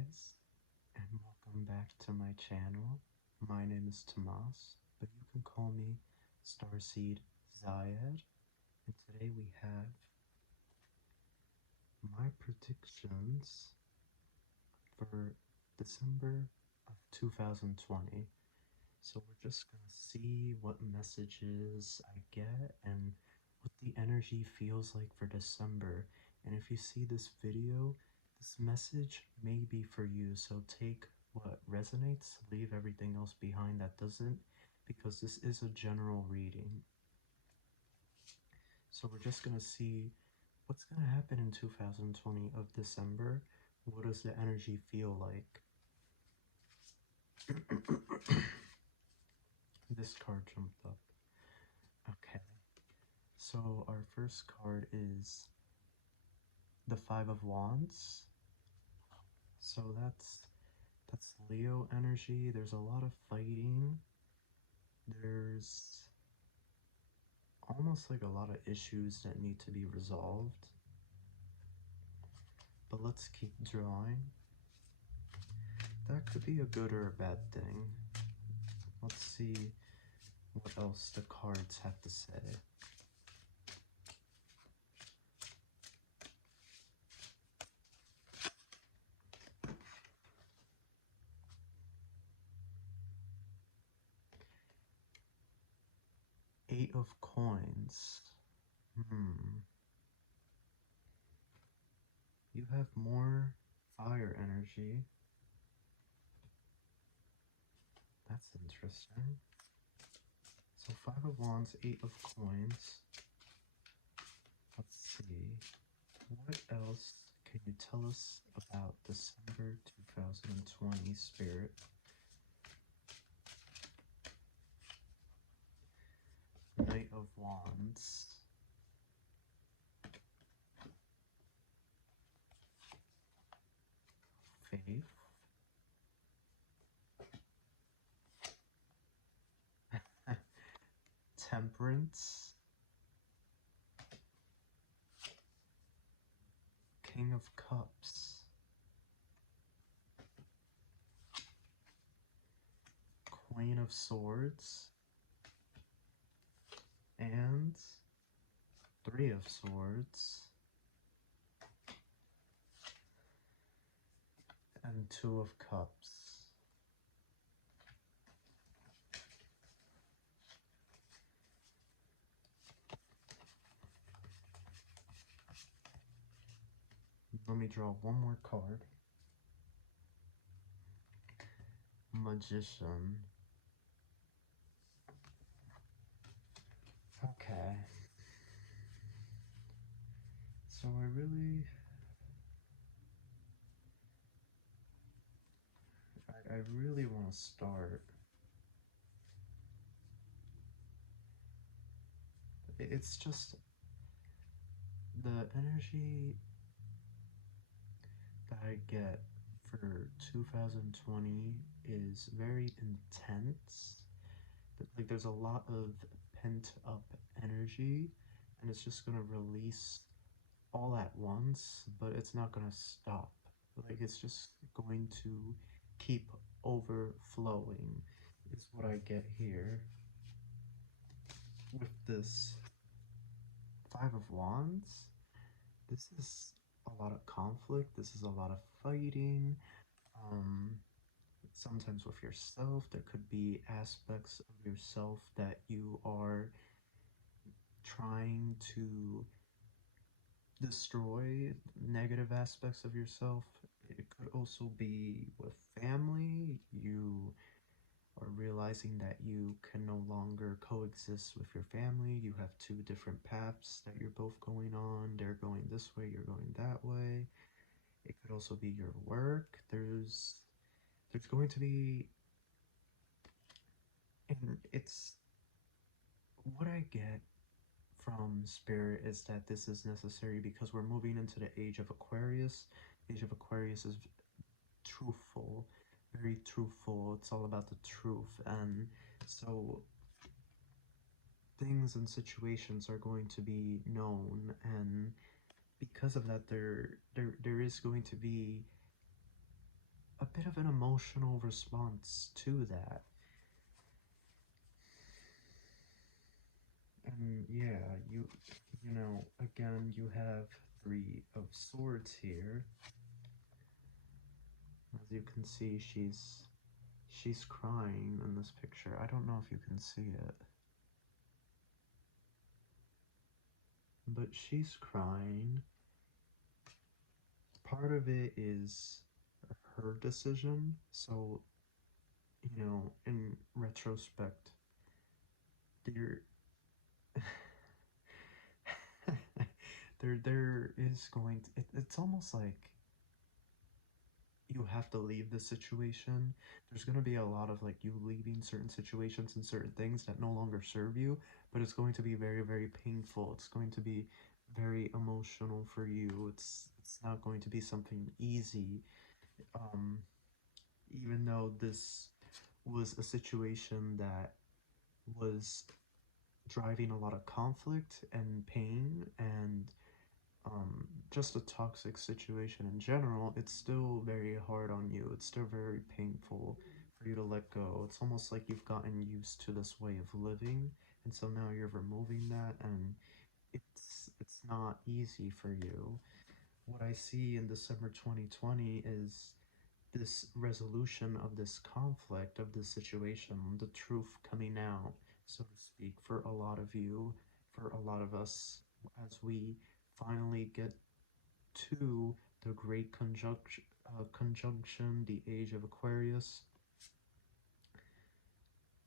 guys, and welcome back to my channel. My name is Tomas, but you can call me Starseed Zayed, and today we have my predictions for December of 2020. So we're just gonna see what messages I get and what the energy feels like for December. And if you see this video, this message may be for you. So take what resonates, leave everything else behind that doesn't, because this is a general reading. So we're just gonna see what's gonna happen in 2020 of December. What does the energy feel like? This card jumped up. Okay. So our first card is the Five of Wands. So that's Leo energy. There's a lot of fighting. There's almost like a lot of issues that need to be resolved. But let's keep drawing. That could be a good or a bad thing. Let's see what else the cards have to say. Eight of Coins. You have more fire energy. That's interesting. So Five of Wands, Eight of Coins. Let's see. What else can you tell us about December 2020, Spirit? Knight of Wands. Faith. Temperance. King of Cups. Queen of Swords. And Three of Swords. And Two of Cups. Let me draw one more card. Magician. Okay. So I really want to start. It's just the energy that I get for 2020 is very intense. Like there's a lot of pent up energy, and it's just gonna release all at once, but it's not gonna stop. Like it's just going to keep overflowing, is what I get here with this Five of Wands. This is a lot of conflict. This is a lot of fighting. Sometimes with yourself, there could be aspects of yourself that you are trying to destroy, negative aspects of yourself. It could also be with family. You are realizing that you can no longer coexist with your family. You have two different paths that you're both going on. They're going this way, you're going that way. It could also be your work. There's going to be, and it's what I get from Spirit is that this is necessary because we're moving into the age of Aquarius. Age of Aquarius is truthful, very truthful. It's all about the truth, and so things and situations are going to be known, and because of that, there is going to be a bit of an emotional response to that. And yeah, you know, again, you have Three of Swords here. As you can see, she's crying in this picture. I don't know if you can see it, but she's crying. Part of it is her decision, so you know, in retrospect, there there is going to, it's almost like you have to leave the situation. There's going to be a lot of like you leaving certain situations and certain things that no longer serve you, but it's going to be very, very painful. It's going to be very emotional for you. It's not going to be something easy. Um, Even though this was a situation that was driving a lot of conflict and pain and just a toxic situation in general, it's still very hard on you. It's still very painful for you to let go. It's almost like you've gotten used to this way of living, and so now you're removing that, and it's not easy for you. What I see in December 2020 is this resolution of this conflict, of this situation, the truth coming out, so to speak, for a lot of you, for a lot of us, as we finally get to the great conjunction, the age of Aquarius.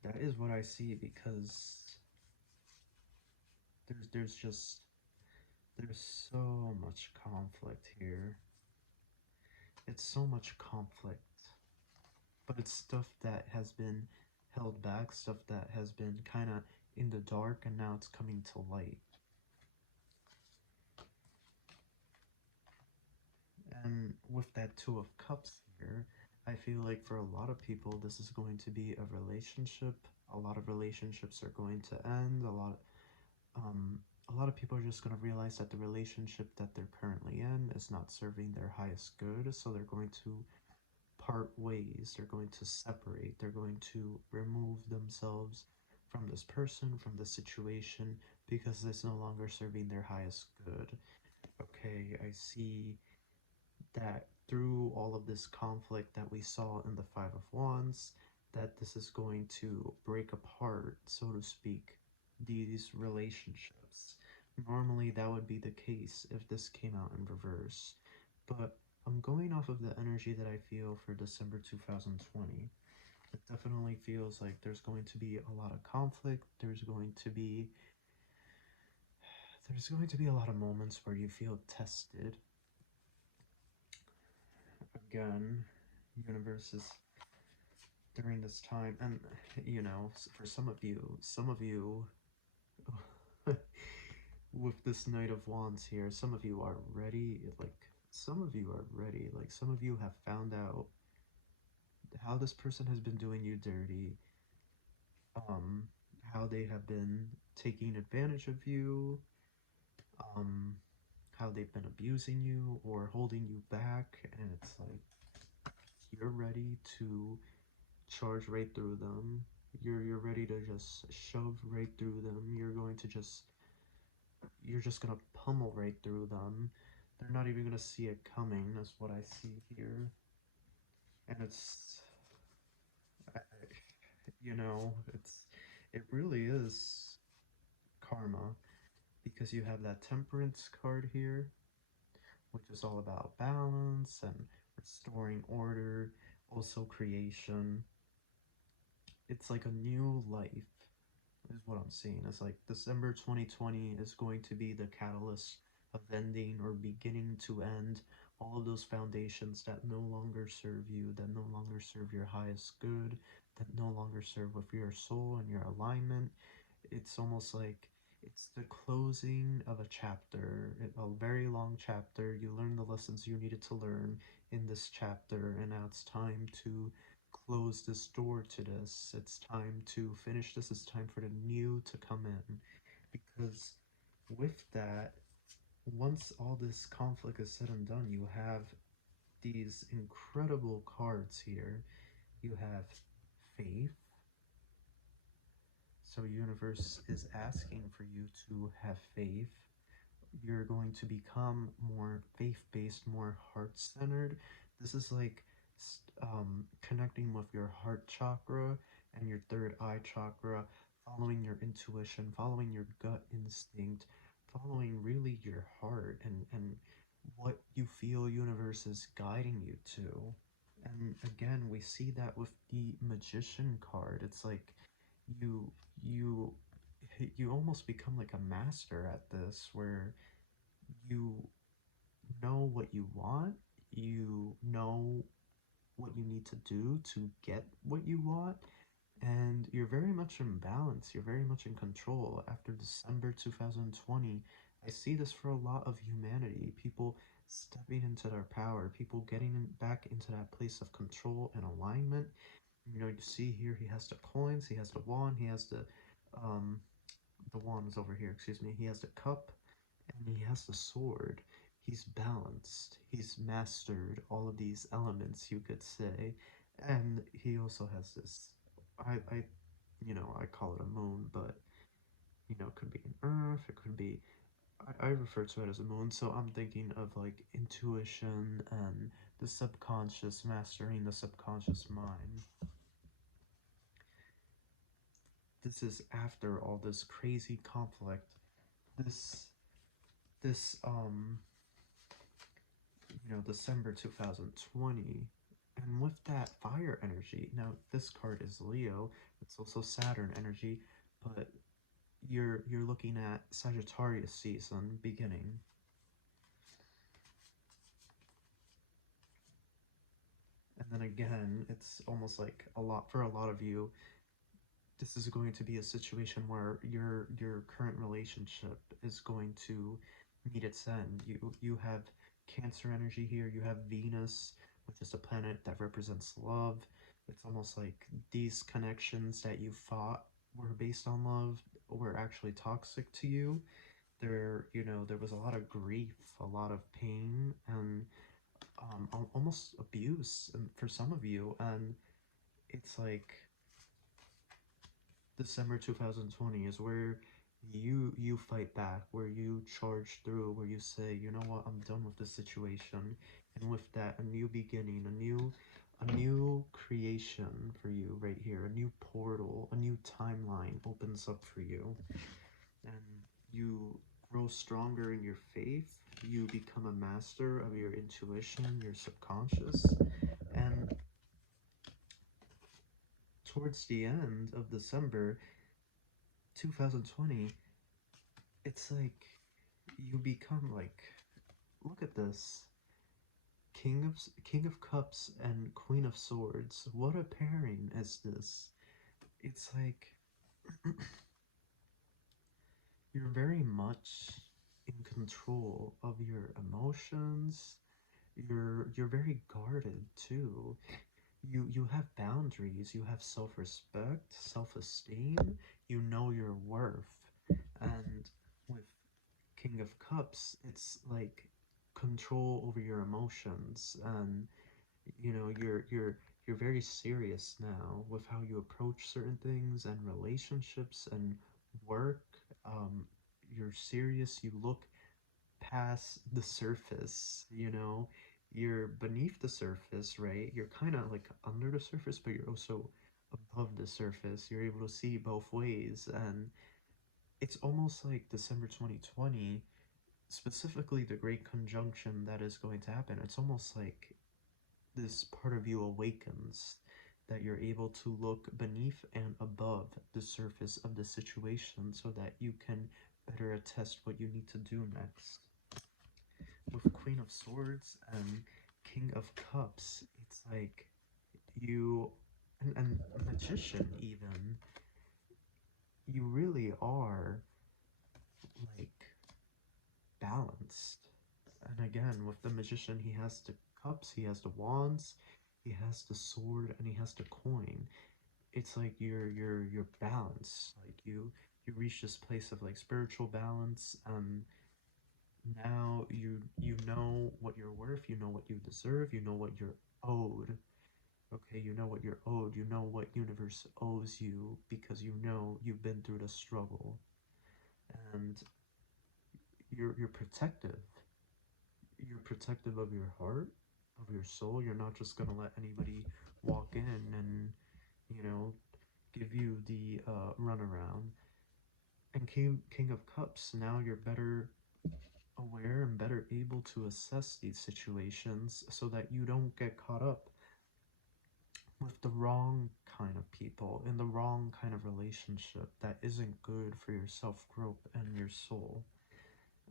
That is what I see, because there's just there's so much conflict here. It's so much conflict, but it's stuff that has been held back, stuff that has been kind of in the dark, and now it's coming to light. And with that Two of Cups here, I feel like for a lot of people, this is going to be a relationship. A lot of relationships are going to end. A lot of people are just going to realize that the relationship that they're currently in is not serving their highest good, so they're going to part ways. They're going to separate. They're going to remove themselves from this person, from the situation, because it's no longer serving their highest good. Okay, I see that through all of this conflict that we saw in the Five of Wands, that this is going to break apart, so to speak, these relationships. Normally, that would be the case if this came out in reverse, but I'm going off of the energy that I feel for December 2020. It definitely feels like there's going to be a lot of conflict. There's going to be a lot of moments where you feel tested. Again, universe is during this time, and you know, for some of you with this Knight of Wands here, some of you are ready, like some of you are ready, like some of you have found out how this person has been doing you dirty, um how they have been taking advantage of you, um how they've been abusing you or holding you back, and it's like you're ready to charge right through them. You're ready to just shove right through them. You're just gonna pummel right through them. They're not even gonna see it coming. That's what I see here, and you know, it really is karma, because you have that Temperance card here, which is all about balance and restoring order, also creation. It's like a new life, is what I'm seeing. It's like December 2020 is going to be the catalyst of ending or beginning to end all of those foundations that no longer serve you, that no longer serve your highest good, that no longer serve with your soul and your alignment. It's almost like it's the closing of a chapter, a very long chapter. You learn the lessons you needed to learn in this chapter, and now it's time to close this door to this. It's time to finish this. It's time for the new to come in. Because with that, once all this conflict is said and done, you have these incredible cards here. You have faith. So universe is asking for you to have faith. You're going to become more faith-based, more heart-centered. This is like connecting with your heart chakra and your third eye chakra, following your intuition, following your gut instinct, following really your heart and what you feel universe is guiding you to. And again, we see that with the magician card. It's like you you you almost become like a master at this, where you know what you want, you know what you need to do to get what you want, and you're very much in balance, you're very much in control. After December 2020, I see this for a lot of humanity, people stepping into their power, people getting back into that place of control and alignment. You know, you see here he has the coins, he has the wand, he has um the wand is over here, excuse me, he has the cup, and he has the sword. He's balanced. He's mastered all of these elements, you could say. And he also has this, I call it a moon, but, it could be an earth, it could be, I refer to it as a moon, so I'm thinking of, like, intuition and the subconscious, mastering the subconscious mind. This is after all this crazy conflict, this, this, December 2020. And with that fire energy, now this card is Leo, it's also Saturn energy, but you're looking at Sagittarius season beginning. And then again, it's almost like for a lot of you, this is going to be a situation where your current relationship is going to meet its end. You have Cancer energy here, you have Venus, which is a planet that represents love. It's almost like these connections that you thought were based on love were actually toxic to you. There was a lot of grief, a lot of pain, and almost abuse for some of you, and it's like December 2020 is where you fight back, where you charge through, where you say, you know what, I'm done with this situation, and with that, a new beginning, a new creation for you right here, a new portal, a new timeline opens up for you, and you grow stronger in your faith, you become a master of your intuition, your subconscious, and towards the end of December 2020, it's like you become like, look at this, King of Cups and Queen of Swords. What a pairing is this? It's like you're very much in control of your emotions. You're very guarded too. You have boundaries, you have self-respect, self-esteem, you know your worth. And with King of Cups, it's like control over your emotions, and you're very serious now with how you approach certain things and relationships and work. Um, you're serious. You look past the surface. You're beneath the surface, right? You're kind of like under the surface, but you're also above the surface. You're able to see both ways, and it's almost like December 2020, specifically the great conjunction that is going to happen. It's almost like this part of you awakens, that you're able to look beneath and above the surface of the situation so that you can better attest what you need to do next. With Queen of Swords and King of Cups, it's like you, and Magician even, you really are like balanced. And again, with the Magician, he has the cups, he has the wands, he has the sword, and he has the coin. It's like you're balanced. Like you reach this place of like spiritual balance, Now you know what you're worth, you know what you deserve, you know what you're owed. Okay, you know what you're owed, you know what universe owes you because you know you've been through the struggle. And you're protective. You're protective of your heart, of your soul. You're not just gonna let anybody walk in and, you know, give you the runaround. And King of Cups, now you're better aware and better able to assess these situations so that you don't get caught up with the wrong kind of people in the wrong kind of relationship that isn't good for your self growth and your soul.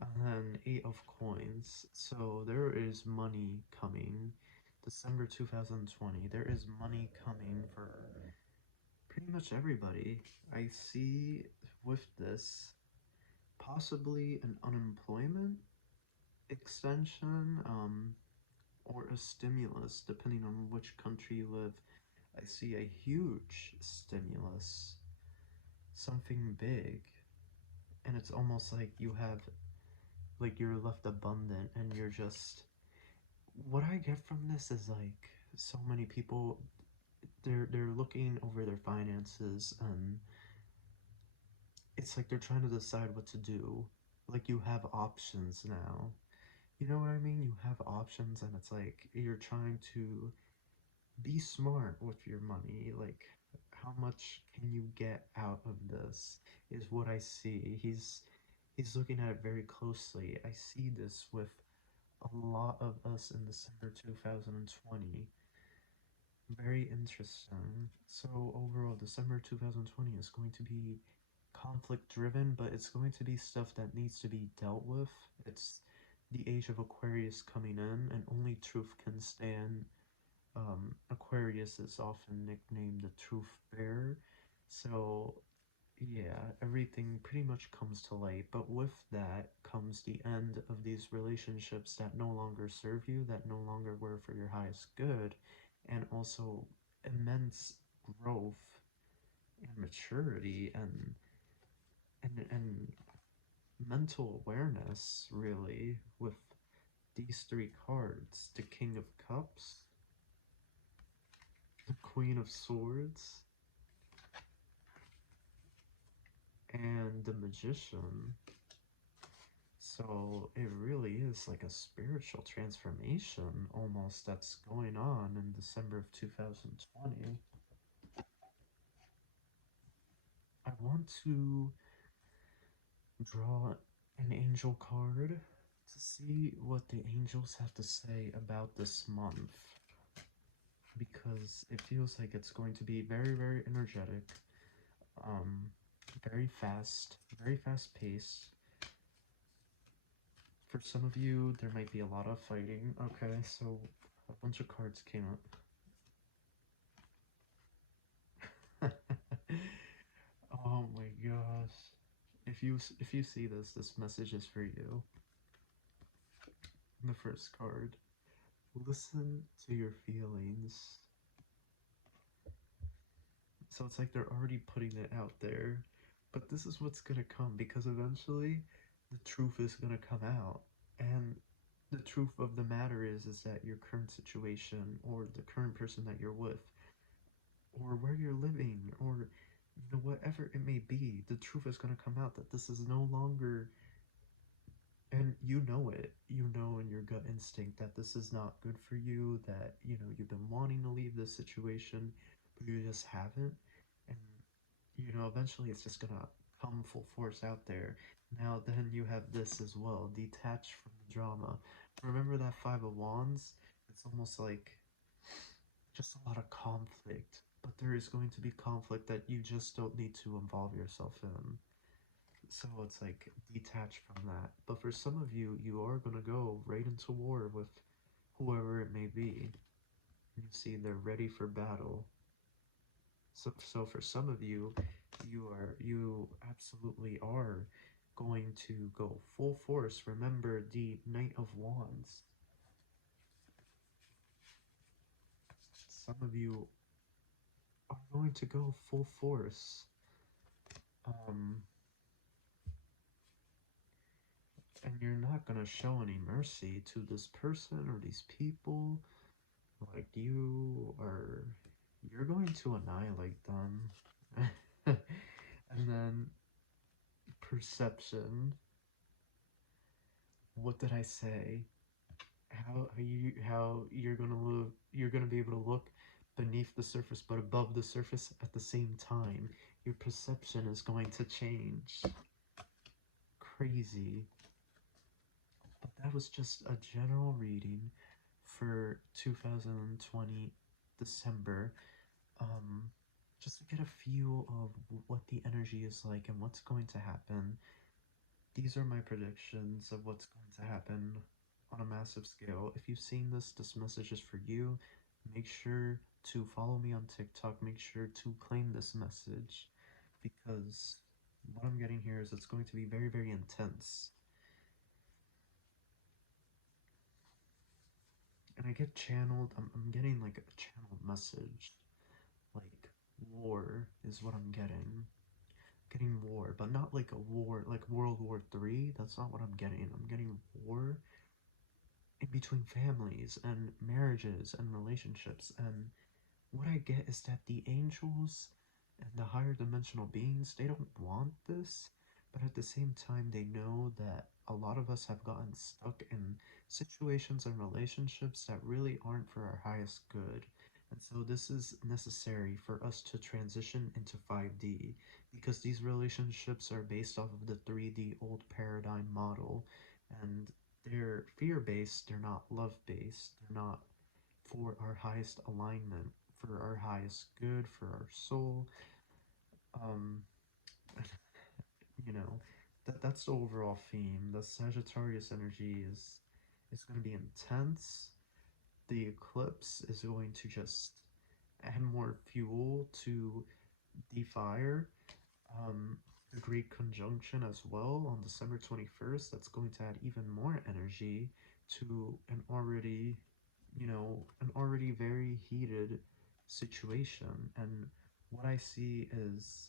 And then Eight of Coins. So there is money coming. December 2020. There is money coming for pretty much everybody. I see with this possibly an unemployment extension, or a stimulus, depending on which country you live. I see a huge stimulus, something big, and it's almost like you're left abundant and you're just. What I get from this is like so many people, they're looking over their finances and it's like they're trying to decide what to do. Like you have options now. You know what I mean? You have options and it's like you're trying to be smart with your money. Like how much can you get out of this is what I see. He's looking at it very closely. I see this with a lot of us in December 2020. Very interesting. So overall, December 2020 is going to be conflict driven, but it's going to be stuff that needs to be dealt with. It's the age of Aquarius coming in, and only truth can stand. Aquarius is often nicknamed the truth bearer. So yeah, everything pretty much comes to light, but with that comes the end of these relationships that no longer serve you, that no longer were for your highest good, and also immense growth and maturity and mental awareness really with these three cards: the King of Cups, the Queen of Swords, and the Magician. So it really is like a spiritual transformation almost that's going on in December of 2020. I want to draw an angel card to see what the angels have to say about this month because it feels like it's going to be very, very energetic, um, very fast paced. For some of you, there might be a lot of fighting. Okay, so a bunch of cards came up. Oh my gosh. If you see this message is for you. The first card. Listen to your feelings. So it's like they're already putting it out there. But this is what's gonna come because eventually the truth is gonna come out. And the truth of the matter is that your current situation or the current person that you're with or where you're living or whatever it may be, the truth is going to come out that this is no longer, and you know it, you know in your gut instinct that this is not good for you, that you've been wanting to leave this situation but you just haven't. And eventually it's just gonna come full force out there. Now then you have this as well, detached from the drama. Remember that Five of Wands? It's almost like just a lot of conflict, but there is going to be conflict that you just don't need to involve yourself in. So it's like detach from that. But for some of you, you are going to go right into war with whoever it may be. You see, they're ready for battle. So for some of you, you absolutely are going to go full force. Remember the Knight of Wands. Some of you are going to go full force. Um, and you're not gonna show any mercy to this person or these people. Like, you're going to annihilate them. And then perception. What did I say? How you're gonna look, you're gonna be able to look beneath the surface but above the surface at the same time. Your perception is going to change. Crazy. But that was just a general reading for 2020 December. Um, just to get a feel of what the energy is like and what's going to happen. These are my predictions of what's going to happen on a massive scale. If you've seen this message is for you. Make sure to follow me on TikTok. Make sure to claim this message because what I'm getting here is it's going to be very, very intense. And I get channeled, I'm getting like a channeled message. Like, war is what I'm getting. Getting war, but not like a war, like World War III. That's not what I'm getting. I'm getting war in between families and marriages and relationships. And what I get is that the angels and the higher dimensional beings, they don't want this, but at the same time, they know that a lot of us have gotten stuck in situations and relationships that really aren't for our highest good. And so, this is necessary for us to transition into 5D because these relationships are based off of the 3D old paradigm model, and they're fear based, they're not love based, they're not for our highest alignment, for our highest good, for our soul. Um, you know, that's the overall theme. The Sagittarius energy is going to be intense. The eclipse is going to just add more fuel to the fire. Um, the Great Conjunction as well on December 21st. That's going to add even more energy to an already very heated situation. And what I see is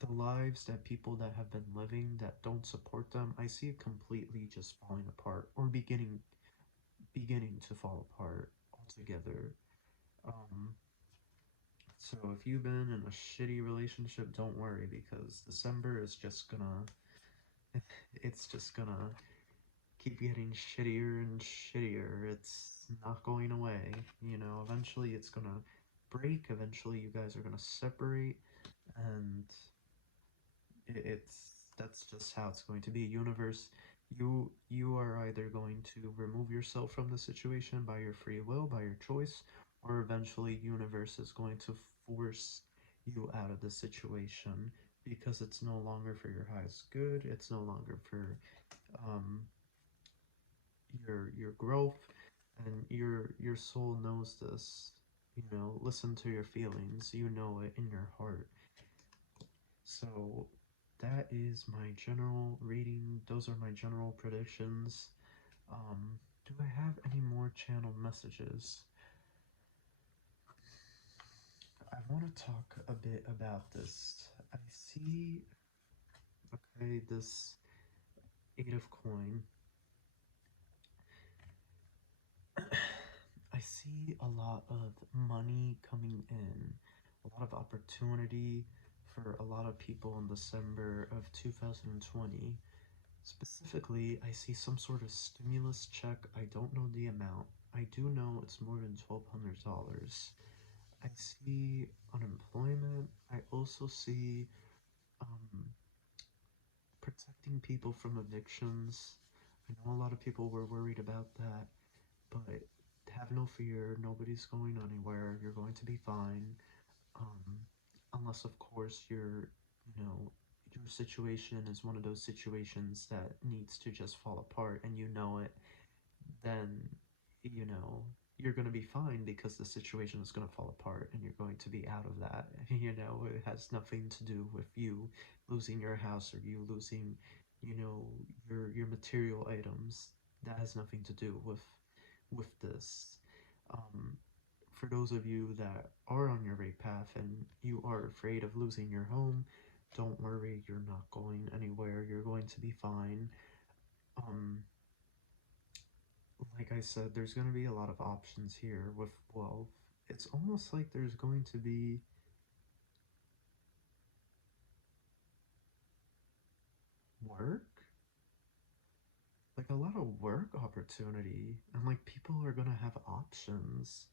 the lives that people that have been living that don't support them, I see it completely just falling apart or beginning to fall apart altogether. Um, so if you've been in a shitty relationship, don't worry because December is just gonna it's just gonna keep getting shittier and shittier. It's not going away. Eventually it's gonna break. Eventually you guys are gonna separate, and it's that's just how it's going to be. Universe, you are either going to remove yourself from the situation by your free will, by your choice, or eventually universe is going to force you out of the situation because it's no longer for your highest good. It's no longer for um your growth, and your soul knows this. Listen to your feelings. You know it in your heart. So that is my general reading. Those are my general predictions. Do I have any more channel messages? I want to talk a bit about this. I see, okay, this Eight of Coin. I see a lot of money coming in, a lot of opportunity for a lot of people in December of 2020. Specifically, I see some sort of stimulus check. I don't know the amount. I do know it's more than $1,200. I see unemployment. I also see um, protecting people from evictions. I know a lot of people were worried about that, but have no fear. Nobody's going anywhere. You're going to be fine. Um, unless, of course, your situation is one of those situations that needs to just fall apart and you know it, then, you know, you're going to be fine because the situation is going to fall apart and you're going to be out of that. It has nothing to do with you losing your house or you losing, your material items. That has nothing to do with this. Um, for those of you that are on your right path and you are afraid of losing your home, don't worry, you're not going anywhere. You're going to be fine. Um, like I said, there's going to be a lot of options here with wealth. It's almost like there's going to be work, like a lot of work opportunity, and like people are going to have options.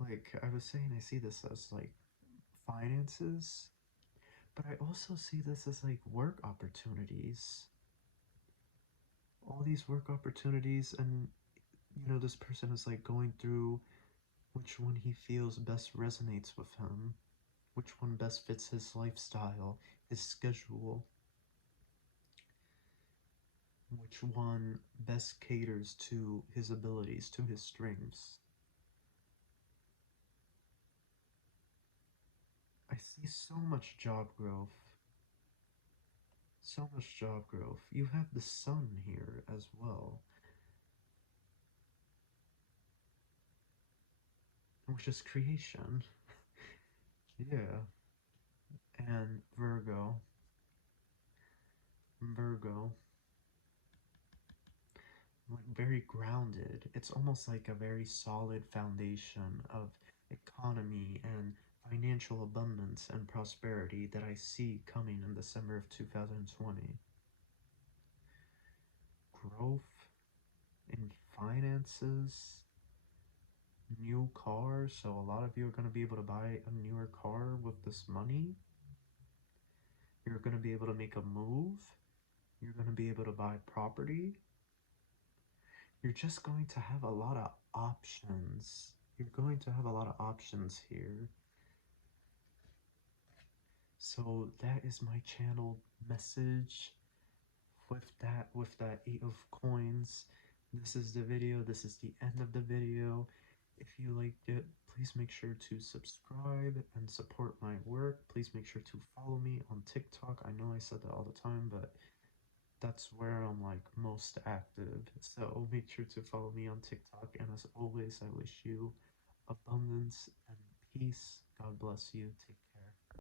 Like I was saying, I see this as like finances, but I also see this as like work opportunities. All these work opportunities, and this person is like going through which one he feels best resonates with him, which one best fits his lifestyle, his schedule, which one best caters to his abilities, to his strengths. I see so much job growth. So much job growth. You have the sun here as well, which is creation. Yeah. And Virgo. Virgo. Like very grounded. It's almost like a very solid foundation of economy and financial abundance and prosperity that I see coming in December of 2020. Growth in finances, new cars. So, a lot of you are going to be able to buy a newer car with this money. You're going to be able to make a move. You're going to be able to buy property. You're just going to have a lot of options. You're going to have a lot of options here. So that is my channel message with that 8 of coins. This is the video. This is the end of the video. If you liked it, please make sure to subscribe and support my work. Please make sure to follow me on TikTok. I know I said that all the time, but that's where I'm like most active. So make sure to follow me on TikTok. And as always, I wish you abundance and peace. God bless you. Take